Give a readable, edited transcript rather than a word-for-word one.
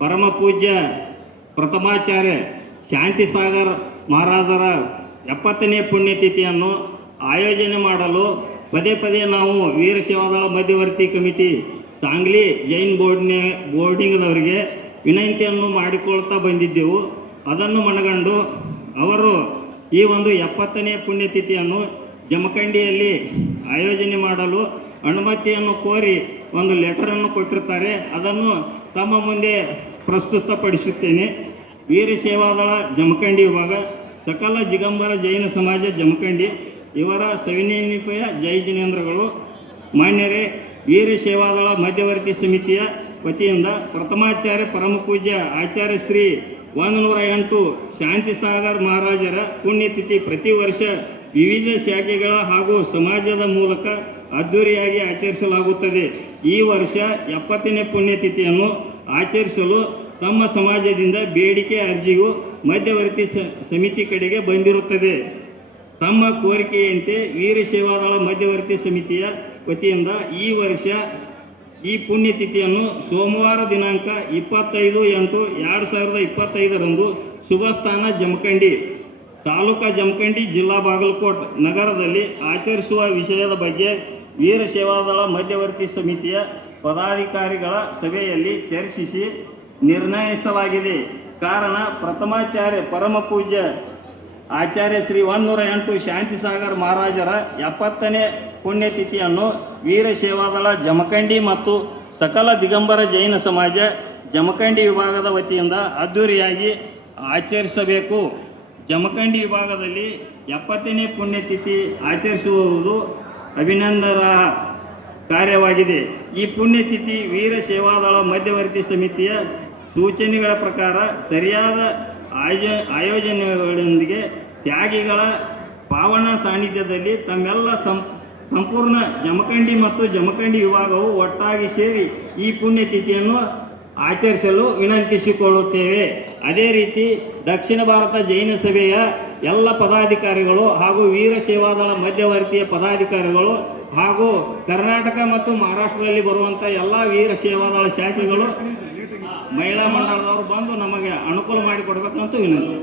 ಪರಮ ಪೂಜ್ಯ ಪ್ರಥಮಾಚಾರ್ಯ ಶಾಂತಿಸಾಗರ್ ಮಹಾರಾಜರ 70ನೇ ಪುಣ್ಯತಿಥಿಯನ್ನು ಆಯೋಜನೆ ಮಾಡಲು ಪದೇ ಪದೇ ನಾವು ವೀರ ಸೇವಾದಳ ಮಧ್ಯವರ್ತಿ ಕಮಿಟಿ ಸಾಂಗ್ಲಿ ಜೈನ್ ಬೋರ್ಡಿಂಗ್ದವರಿಗೆ ವಿನಂತಿಯನ್ನು ಮಾಡಿಕೊಳ್ತಾ ಬಂದಿದ್ದೆವು. ಅದನ್ನು ಮನಗಂಡು ಅವರು ಈ ಒಂದು 70ನೇ ಪುಣ್ಯತಿಥಿಯನ್ನು ಜಮಖಂಡಿಯಲ್ಲಿ ಆಯೋಜನೆ ಮಾಡಲು ಅನುಮತಿಯನ್ನು ಕೋರಿ ಒಂದು ಲೆಟರನ್ನು ಕೊಟ್ಟಿರ್ತಾರೆ. ಅದನ್ನು ತಮ್ಮ ಮುಂದೆ ಪ್ರಸ್ತುತಪಡಿಸುತ್ತೇನೆ. ವೀರ ಸೇವಾದಳ ಜಮಖಂಡಿ ವಿಭಾಗ, ಸಕಲ ದಿಗಂಬರ ಜೈನ ಸಮಾಜ ಜಮಖಂಡಿ ಇವರ ಸವಿನೀಪಯ ಜೈ ಜಿನೇಂದ್ರಗಳು. ಮಾನ್ಯರೇ, ವೀರ ಸೇವಾದಳ ಮಧ್ಯವರ್ತಿ ಸಮಿತಿಯ ವತಿಯಿಂದ ಪ್ರಥಮಾಚಾರ್ಯ ಪರಮಪೂಜ್ಯ ಆಚಾರ್ಯ ಶ್ರೀ 108 ಶಾಂತಿಸಾಗರ್ ಮಹಾರಾಜರ ಪುಣ್ಯತಿಥಿ ಪ್ರತಿ ವರ್ಷ ವಿವಿಧ ಶಾಖೆಗಳ ಹಾಗೂ ಸಮಾಜದ ಮೂಲಕ ಅದ್ದೂರಿಯಾಗಿ ಆಚರಿಸಲಾಗುತ್ತದೆ. ಈ ವರ್ಷ 70ನೇ ಪುಣ್ಯತಿಥಿಯನ್ನು ಆಚರಿಸಲು ತಮ್ಮ ಸಮಾಜದಿಂದ ಬೇಡಿಕೆ ಅರ್ಜಿಯು ಮಧ್ಯವರ್ತಿ ಸಮಿತಿ ಕಡೆಗೆ ಬಂದಿರುತ್ತದೆ. ತಮ್ಮ ಕೋರಿಕೆಯಂತೆ ವೀರ ಸೇವಾದಳ ಮಧ್ಯವರ್ತಿ ಸಮಿತಿಯ ವತಿಯಿಂದ ಈ ವರ್ಷ ಈ ಪುಣ್ಯತಿಥಿಯನ್ನು ಸೋಮವಾರ ದಿನಾಂಕ 25/8/2025 ಶುಭ ಸ್ಥಾನ ಜಮಖಂಡಿ, ತಾಲೂಕಾ ಜಮಖಂಡಿ, ಜಿಲ್ಲಾ ಬಾಗಲಕೋಟ್ ನಗರದಲ್ಲಿ ಆಚರಿಸುವ ವಿಷಯದ ಬಗ್ಗೆ ವೀರ ಸೇವಾದಳ ಮಧ್ಯವರ್ತಿ ಸಮಿತಿಯ ಪದಾಧಿಕಾರಿಗಳ ಸಭೆಯಲ್ಲಿ ಚರ್ಚಿಸಿ ನಿರ್ಣಯಿಸಲಾಗಿದೆ. ಕಾರಣ, ಪ್ರಥಮಾಚಾರ್ಯ ಪರಮ ಪೂಜ್ಯ ಆಚಾರ್ಯ ಶ್ರೀ 108 ಶಾಂತಿಸಾಗರ್ ಮಹಾರಾಜರ 70ನೇ ಪುಣ್ಯತಿಥಿಯನ್ನು ವೀರ ಸೇವಾದಳ ಜಮಖಂಡಿ ಮತ್ತು ಸಕಲ ದಿಗಂಬರ ಜೈನ ಸಮಾಜ ಜಮಖಂಡಿ ವಿಭಾಗದ ವತಿಯಿಂದ ಅದ್ದೂರಿಯಾಗಿ ಆಚರಿಸಬೇಕು. ಜಮಖಂಡಿ ವಿಭಾಗದಲ್ಲಿ 70ನೇ ಪುಣ್ಯತಿಥಿ ಆಚರಿಸುವುದು ಅಭಿನಂದನ ಕಾರ್ಯವಾಗಿದೆ. ಈ ಪುಣ್ಯತಿಥಿ ವೀರ ಸೇವಾದಳ ಮಧ್ಯವರ್ತಿ ಸಮಿತಿಯ ಸೂಚನೆಗಳ ಪ್ರಕಾರ ಸರಿಯಾದ ಆಯೋಜನೆಗಳೊಂದಿಗೆ ತ್ಯಾಗಿಗಳ ಪಾವನ ಸಾನ್ನಿಧ್ಯದಲ್ಲಿ ತಮ್ಮೆಲ್ಲ ಸಂಪೂರ್ಣ ಜಮಖಂಡಿ ಮತ್ತು ಜಮಖಂಡಿ ವಿಭಾಗವು ಒಟ್ಟಾಗಿ ಸೇರಿ ಈ ಪುಣ್ಯತಿಥಿಯನ್ನು ಆಚರಿಸಲು ವಿನಂತಿಸಿಕೊಳ್ಳುತ್ತೇವೆ. ಅದೇ ರೀತಿ ದಕ್ಷಿಣ ಭಾರತ ಜೈನ ಸಭೆಯ ಎಲ್ಲ ಪದಾಧಿಕಾರಿಗಳು ಹಾಗೂ ವೀರ ಸೇವಾದಳ ಮಧ್ಯವರ್ತಿಯ ಪದಾಧಿಕಾರಿಗಳು ಹಾಗೂ ಕರ್ನಾಟಕ ಮತ್ತು ಮಹಾರಾಷ್ಟ್ರದಲ್ಲಿ ಬರುವಂಥ ಎಲ್ಲ ವೀರ ಸೇವಾದಳ ಶಾಖೆಗಳು ಮಹಿಳಾ ಮಂಡಳದವರು ಬಂದು ನಮಗೆ ಅನುಕೂಲ ಮಾಡಿಕೊಡ್ಬೇಕಂತ ವಿನಂತಿ.